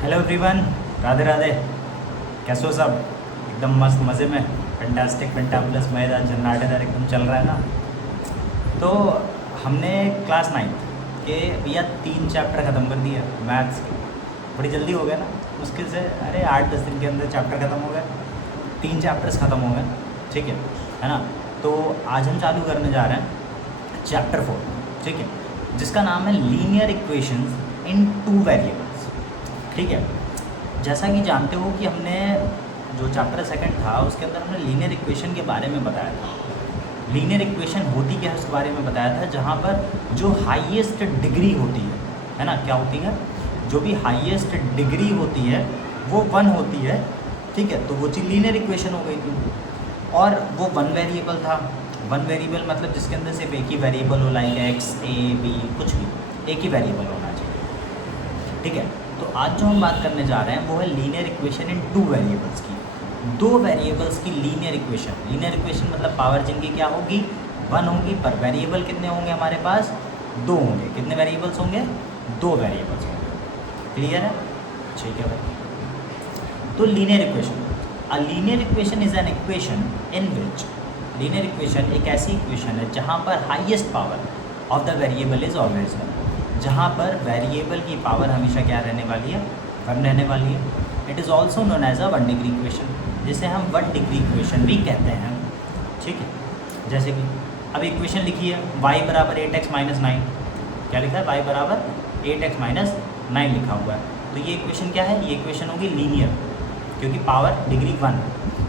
Hello everyone, Radhe Radhe. कैसे हो सब? एकदम मस्त मज़े में। फैंटास्टिक फैंटाबुलस मज़ेदार जन्नाटेदार एकदम चल रहा है ना। तो हमने क्लास 9 के भैया 3 चैप्टर ख़त्म कर दिया मैथ्स के। बड़ी जल्दी हो गया ना, मुश्किल से अरे 8-10 दिन के अंदर चैप्टर ख़त्म हो गए। 3 चैप्टर्स ख़त्म हो गए, ठीक है ना। तो आज हम चालू करने जा रहे हैं चैप्टर 4, ठीक है, जिसका नाम है लीनियर इक्वेशंस इन 2 वेरिएबल्स। ठीक है, जैसा कि जानते हो कि हमने जो चैप्टर 2 था उसके अंदर हमने लीनियर इक्वेशन के बारे में बताया था। लीनियर इक्वेशन होती क्या है उसके बारे में बताया था, जहाँ पर जो हाईएस्ट डिग्री होती है ना, क्या होती है, जो भी हाईएस्ट डिग्री होती है वो 1 होती है, ठीक है। तो वो चीज़ लीनियर इक्वेशन हो गई थी। और वो 1 वेरिएबल था। 1 वेरिएबल मतलब जिसके अंदर सिर्फ एक ही वेरिएबल हो, लाइक एक्स ए बी, कुछ भी एक ही वेरिएबल होना चाहिए, ठीक है। तो आज जो हम बात करने जा रहे हैं वो है लीनियर इक्वेशन इन 2 वेरिएबल्स की। 2 वेरिएबल्स की लीनियर इक्वेशन। लीनियर इक्वेशन मतलब पावर जिनकी क्या होगी, 1 होगी, पर वेरिएबल कितने होंगे हमारे पास, 2 होंगे। कितने वेरिएबल्स होंगे, 2 वेरिएबल्स होंगे। क्लियर है? ठीक है भाई। तो linear equation, a linear equation is an equation in which, linear equation एक ऐसी इक्वेशन है जहाँ पर highest power of the variable is always 1, जहाँ पर वेरिएबल की पावर हमेशा क्या रहने वाली है, 1 रहने वाली है। It is also known as a 1 degree equation, जिसे हम 1 डिग्री इक्वेशन भी कहते हैं, ठीक है। जैसे कि अब इक्वेशन लिखी है y बराबर 8x माइनस 9, क्या लिखा है, y बराबर 8x माइनस 9 लिखा हुआ है। तो ये इक्वेशन क्या है, ये इक्वेशन होगी लीनियर, क्योंकि पावर डिग्री 1,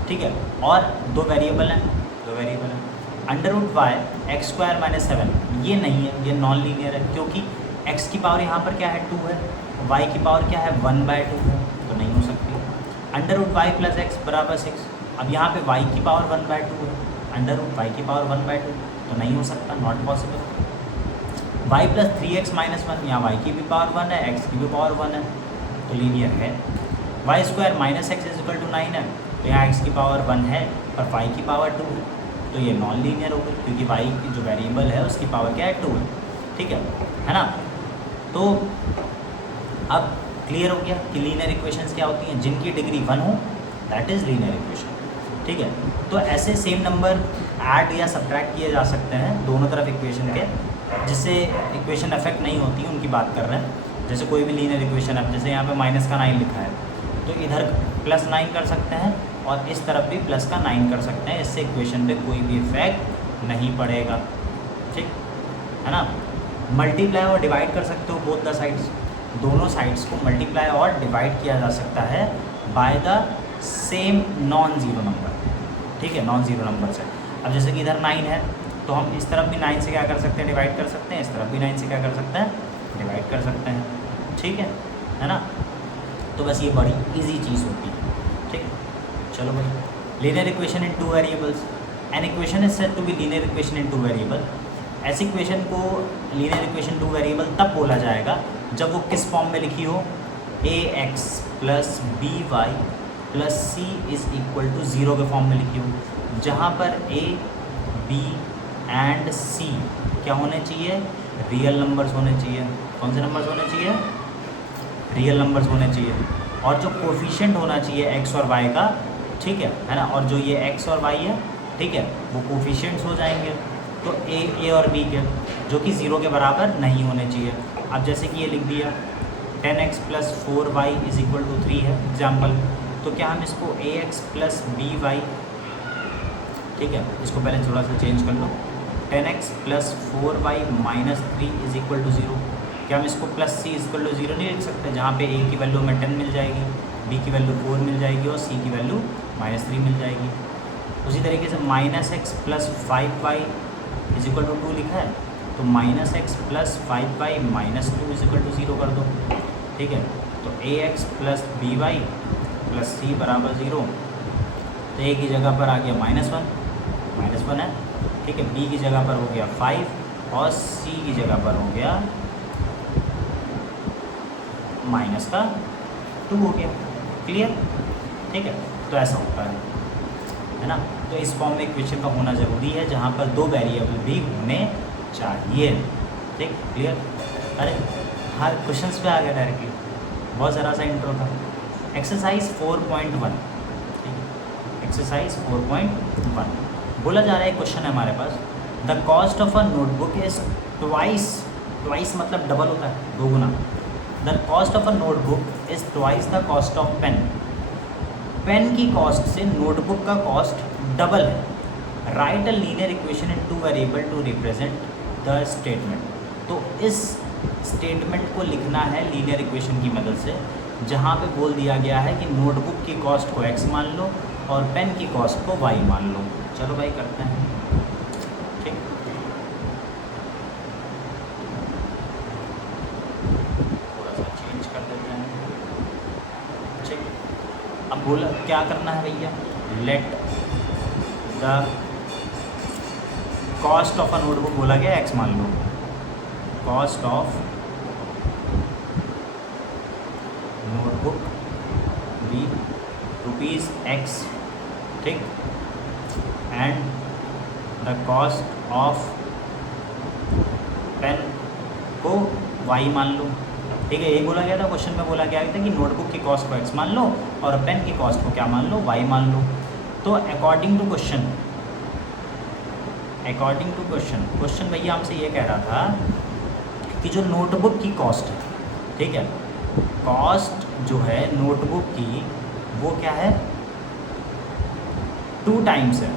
ठीक है। और 2 वेरिएबल हैं, 2 वेरिएबल हैं। Under root y x square minus 7 ये नहीं है, ये नॉन लीनियर है, क्योंकि x की पावर यहाँ पर क्या है, 2 है, y की पावर क्या है, 1/2 है, तो नहीं हो सकती। Under root y plus x बराबर 6, अब यहाँ पे y की पावर 1/2 है, अंडर रूट वाई की पावर 1/2, तो नहीं हो सकता, not possible. y plus 3x minus 1, यहाँ y की भी पावर 1 है, x की भी पावर 1 है, तो लीनियर है। Y square minus x is equal to 9 है, तो यहाँ x की पावर 1 है और y की पावर 2 है, तो ये नॉन लीनियर होगी, क्योंकि y की जो वेरिएबल है उसकी पावर क्या है, 2 है, ठीक है ना। तो अब क्लियर हो गया कि लीनियर इक्वेशंस क्या होती हैं, जिनकी डिग्री 1 हो, दैट इज़ लीनियर इक्वेशन, ठीक है। तो ऐसे सेम नंबर ऐड या सब्ट्रैक्ट किए जा सकते हैं दोनों तरफ इक्वेशन के, जिससे इक्वेशन अफेक्ट नहीं होती, उनकी बात कर रहे हैं। जैसे कोई भी लीनियर इक्वेशन है, जैसे यहाँ पे माइनस का 9 लिखा है, तो इधर प्लस 9 कर सकते हैं और इस तरफ भी प्लस का 9 कर सकते हैं, इससे इक्वेशन पे कोई भी इफेक्ट नहीं पड़ेगा, ठीक है ना। मल्टीप्लाई और डिवाइड कर सकते हो बोथ द साइड्स, दोनों साइड्स को मल्टीप्लाई और डिवाइड किया जा सकता है by the same non zero number, ठीक है, नॉन ज़ीरो नंबर से। अब जैसे कि इधर 9 है, तो हम इस तरफ भी 9 से क्या कर सकते हैं, डिवाइड कर सकते हैं, इस तरफ भी 9 से क्या कर सकते हैं, डिवाइड कर सकते हैं, ठीक है ना। तो बस ये बड़ी इजी चीज़ होती है, ठीक है। चलो भाई, linear equation in 2 variables. An equation is said to be linear equation in 2 variable. ऐसी इक्वेशन को लीनियर इक्वेशन 2 वेरिएबल तब बोला जाएगा जब वो किस फॉर्म में लिखी हो, a x plus b y plus c is equal to 0 के फॉर्म में लिखी हो, जहाँ पर ए बी एंड सी क्या होने चाहिए, रियल नंबर्स होने चाहिए। कौन से नंबर्स होने चाहिए, रियल नंबर्स होने चाहिए। और जो कोफिशिएंट होना चाहिए एक्स और वाई का, ठीक है ना, और जो ये एक्स और वाई है, ठीक है, वो कोफिशिएंट्स हो जाएंगे, तो ए और बी के, जो कि 0 के बराबर नहीं होने चाहिए। अब जैसे कि ये लिख दिया 10x plus 4y is equal to 3 है एग्जाम्पल, तो क्या हम इसको ax प्लस बी वाई, ठीक है, इसको पहले थोड़ा सा चेंज कर लो, 10x plus 4y minus 3 is equal to 0, क्या हम इसको plus c is equal to 0 नहीं लिख सकते, जहाँ पे a की वैल्यू हमें 10 मिल जाएगी, b की वैल्यू 4 मिल जाएगी और c की वैल्यू माइनस 3 मिल जाएगी। उसी तरीके से minus x plus 5y is equal to 2 लिखा है, तो minus x plus 5y minus 2 is equal to 0 कर दो, ठीक है। तो ax plus b y plus c बराबर 0, तो a की जगह पर आ गया -1 है, ठीक है, b की जगह पर हो गया 5 और c की जगह पर हो गया -2 हो गया। क्लियर, ठीक है। तो ऐसा होता है ना। तो इस फॉर्म में इक्वेशन का होना ज़रूरी है, जहाँ पर 2 वेरिएबल भी होने चाहिए, ठीक, क्लियर। अरे हर क्वेश्चंस पे आ गया डायरेक्टली, बहुत ज़रा सा इंट्रो था। एक्सरसाइज 4.1, ठीक है, एक्सरसाइज 4.1 बोला जा रहा है, क्वेश्चन है हमारे पास, the cost of a notebook is twice मतलब डबल होता है, 2 गुना। The cost of a notebook is twice the cost of pen. Pen की कॉस्ट से नोटबुक का कॉस्ट डबल है। Write a linear equation in 2 variable to represent the statement. तो इस स्टेटमेंट को लिखना है लीनियर इक्वेशन की मदद से, जहाँ पे बोल दिया गया है कि नोटबुक की कॉस्ट को x मान लो और पेन की कॉस्ट को y मान लो। चलो भाई करते हैं, ठीक। थोड़ा सा चेंज कर देते हैं, ठीक। अब बोला क्या करना है भैया, let the cost of a notebook बोला गया x मान लो, cost of notebook be ₹x, ठीक, and the cost of pen को y मान लो, ठीक है। यही बोला गया था क्वेश्चन में, बोला गया था कि नोटबुक की कॉस्ट को x मान लो और पेन की कॉस्ट को क्या मान लो, y मान लो। तो अकॉर्डिंग टू क्वेश्चन भैया हमसे ये कह रहा था कि जो नोटबुक की कॉस्ट है, ठीक है, कॉस्ट जो है नोटबुक की वो क्या है, 2 टाइम्स है,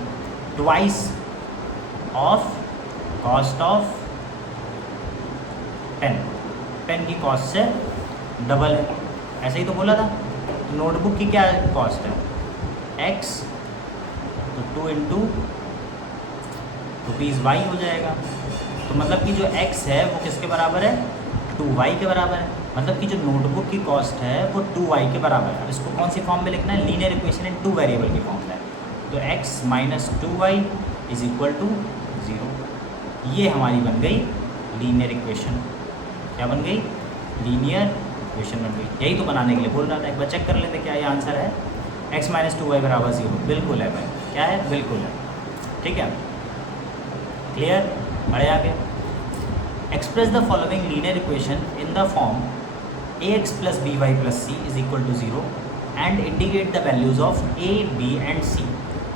twice of cost of pen की कॉस्ट से डबल है, ऐसे ही तो बोला था। तो नोटबुक की क्या कॉस्ट है, x, तो 2 इंटू ₹y हो जाएगा। तो मतलब कि जो x है वो किसके बराबर है, 2y के बराबर है। मतलब कि जो नोटबुक की कॉस्ट है वो 2y के बराबर है। अब इसको कौन सी फॉर्म में लिखना है, लीनियर इक्वेशन इन 2 वेरिएबल की फॉर्म में। तो x minus 2y is equal to 0। ये हमारी बन गई लीनियर इक्वेशन। क्या बन गई, लीनियर इक्वेशन बन गई। यही तो बनाने के लिए बोल रहा था, एक बार चेक कर लेते क्या ये आंसर है। x माइनस 2y बराबर 0, बिल्कुल है भाई, क्या है, बिल्कुल है, ठीक है, क्लियर। बढ़े आगे, express the following linear equation in the form ax plus by plus c is equal to 0 and indicate the values of a, b and c,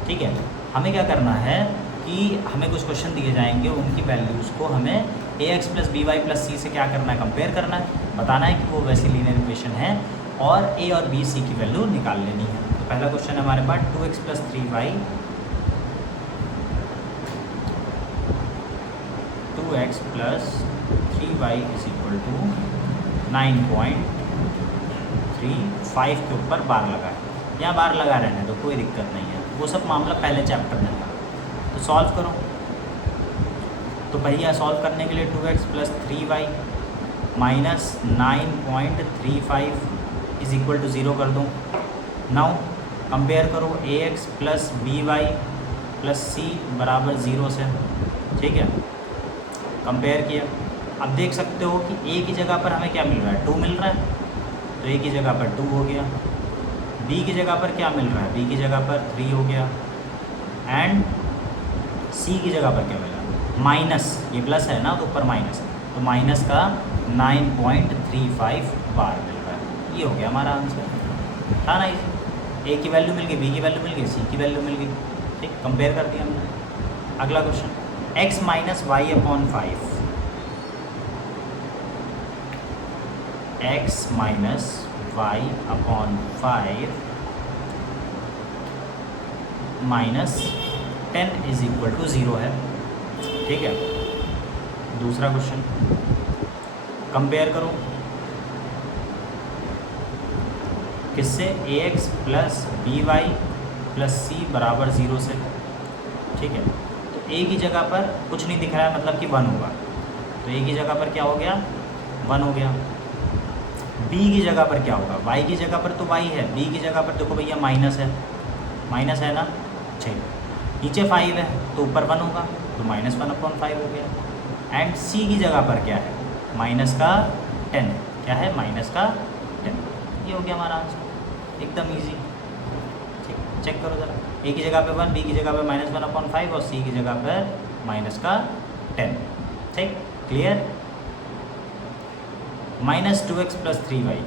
ठीक है। हमें क्या करना है कि हमें कुछ क्वेश्चन दिए जाएंगे, उनकी वैल्यूज़ को हमें ax plus by plus c से क्या करना है, कंपेयर करना है, बताना है कि वो वैसी लीनियर इक्वेशन है और a और b, c की वैल्यू निकाल लेनी है। तो पहला क्वेश्चन है हमारे पास 2x plus 3y, 2x plus 3y is equal to 9.35 के ऊपर बार लगा है। यहाँ बार लगा रहने तो कोई दिक्कत नहीं है, वो सब मामला पहले चैप्टर में था। तो सॉल्व करो। तो भैया सॉल्व करने के लिए 2x plus 3y minus 9.35 is equal to 0 कर दूँ। नाउ कंपेयर करो ax plus by plus c बराबर 0 से, ठीक है। कंपेयर किया, अब देख सकते हो कि a की जगह पर हमें क्या मिल रहा है, 2 मिल रहा है, तो a की जगह पर 2 हो गया। b की जगह पर क्या मिल रहा है, b की जगह पर 3 हो गया। एंड c की जगह पर क्या मिल रहा है, माइनस, ये प्लस है ना तो ऊपर माइनस, तो माइनस का 9.35 बार मिल रहा है। ये हो गया हमारा आंसर, था ना। a की वैल्यू मिल गई, b की वैल्यू मिल गई, c की वैल्यू मिल गई, ठीक, कंपेयर कर दिया हमने। अगला question, x minus y upon 5, x minus y upon 5 minus 10 is equal to 0 है, ठीक है। दूसरा क्वेश्चन, कंपेयर करो किससे, ax plus by plus c बराबर 0 से, ठीक है। तो a की जगह पर कुछ नहीं दिख रहा है, मतलब कि 1 होगा, तो a की जगह पर क्या हो गया, 1 हो गया। b की जगह पर क्या होगा, y की जगह पर तो y है, b की जगह पर देखो भैया माइनस है ना, ठीक। नीचे 5 है तो ऊपर 1 होगा, तो -1/5 हो गया। एंड c की जगह पर क्या है, माइनस का 10, क्या है, माइनस का 10। ये हो गया हमारा आंसर, एकदम ईजी, ठीक। चेक करो ज़रा, a की जगह पे 1, b की जगह पे -1/5 और c की जगह पर माइनस का 10, ठीक, clear. -2x plus 3y,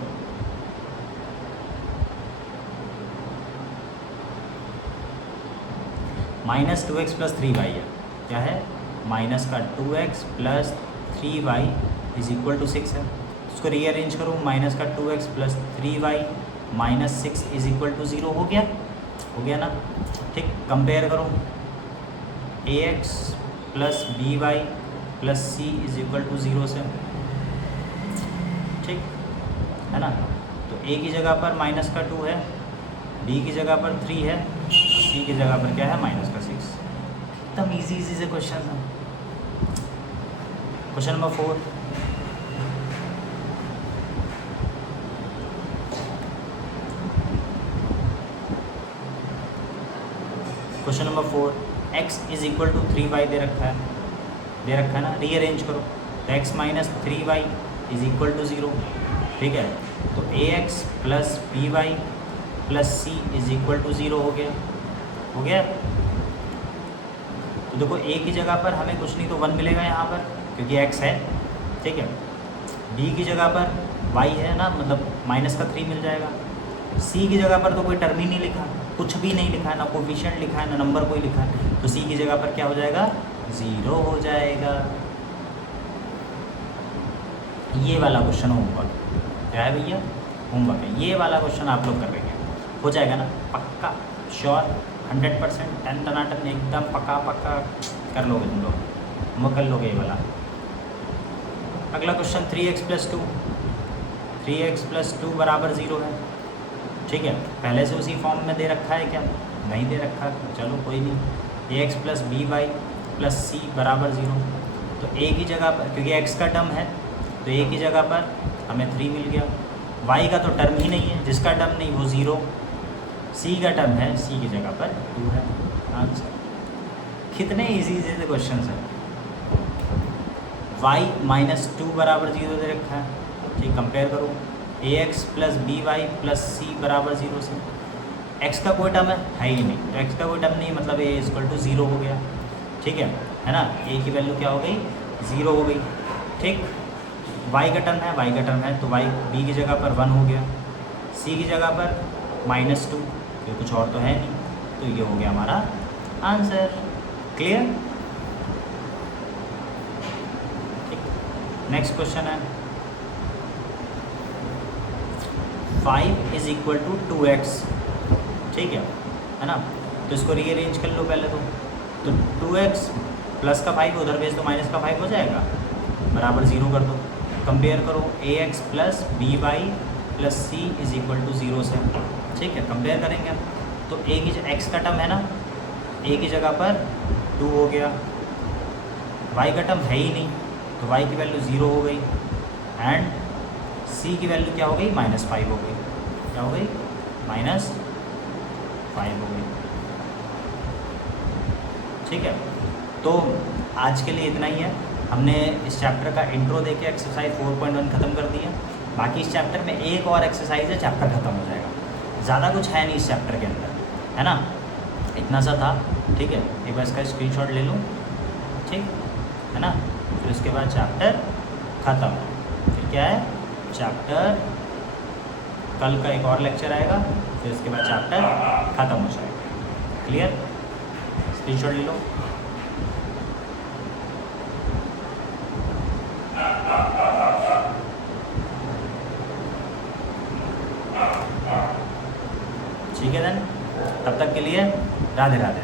minus 2x plus 3y है, क्या है, माइनस का 2x plus 3y is equal to 6 है। इसको रीअरेंज करूँ, माइनस का 2x plus 3y minus 6 is equal to 0 हो गया ना। ठीक, कंपेयर करूँ, ax plus by plus c is equal to 0 से, ठीक है ना। तो a की जगह पर माइनस का 2 है, b की जगह पर 3 है, c की जगह पर क्या है, माइनस का 6। एकदम इजी से क्वेश्चन है। Question number 4, question number 4, x is equal to 3y दे रखा है ना। रीअरेंज करो तो x minus 3y is equal to 0, ठीक है। तो ax plus by plus c is equal to 0 हो गया। तो देखो a की जगह पर हमें कुछ नहीं तो 1 मिलेगा यहाँ पर, क्योंकि x है, ठीक है। b की जगह पर y है ना, मतलब माइनस का 3 मिल जाएगा। c की जगह पर तो कोई टर्म ही नहीं लिखा, कुछ भी नहीं लिखा है, ना कोफिशिएंट लिखा है, ना नंबर कोई लिखा है, तो c की जगह पर क्या हो जाएगा, 0 हो जाएगा। ये वाला क्वेश्चन होमवर्क क्या है भैया, होमवर्क है। ये वाला क्वेश्चन आप लोग कर लेंगे, हो जाएगा ना पक्का, श्योर, 100%, 10 टनाटन, एकदम पक्का कर लोगे तुम लोग, हम कर लोगे ये वाला। अगला क्वेश्चन 3x प्लस 2 बराबर 0 है, ठीक है। पहले से उसी फॉर्म में दे रखा है क्या, नहीं दे रखा, चलो कोई नहीं। ax plus by plus c बराबर 0, तो a की जगह पर, क्योंकि x का टर्म है तो a की जगह पर हमें 3 मिल गया। y का तो टर्म ही नहीं है, जिसका टर्म नहीं वो 0, c का टर्म है, c की जगह पर 2 है आंसर। कितने इजी से क्वेश्चन है। y माइनस 2 बराबर 0 दे रखा है, ठीक, कंपेयर करो ax plus by plus c बराबर 0 से। x का कोई टर्म है ही नहीं, तो x का कोई टर्म नहीं, मतलब a इक्वल टू 0 हो गया, ठीक है ना। a की वैल्यू क्या हो गई, 0 हो गई, ठीक। y का टर्म है, तो y b की जगह पर 1 हो गया, c की जगह पर -2, ये कुछ और तो है नहीं, तो ये हो गया हमारा आंसर। क्लियर, ठीक। नेक्स्ट क्वेश्चन है 5 इज इक्वल टू 2x, ठीक है ना। तो इसको रीअरेंज कर लो पहले तो 2x प्लस का 5 उधर भेज दो, माइनस का 5 हो जाएगा, बराबर 0 कर दो। कंपेयर करो ax plus by plus c is equal to 0 से, ठीक है। कंपेयर करेंगे तो a की x का टर्म है ना, a की जगह पर 2 हो गया, y का टर्म है ही नहीं, तो y की वैल्यू 0 हो गई, एंड c की वैल्यू क्या हो गई, -5 हो गई, क्या हो गई, -5 हो गई, ठीक है। तो आज के लिए इतना ही है। हमने इस चैप्टर का इंट्रो देके एक्सरसाइज 4.1 ख़त्म कर दिया। बाकी इस चैप्टर में एक और एक्सरसाइज है, चैप्टर ख़त्म हो जाएगा। ज़्यादा कुछ है नहीं इस चैप्टर के अंदर, है ना, इतना सा था, ठीक है। एक बार इसका स्क्रीनशॉट ले लूँ, ठीक है ना। फिर उसके बाद चैप्टर ख़त्म, फिर क्या है, चैप्टर कल का एक और लेक्चर आएगा, फिर उसके बाद चैप्टर ख़त्म हो जाएगा। क्लियर, स्क्रीनशॉट ले लो। ठीक है देन, तब तक के लिए राधे राधे।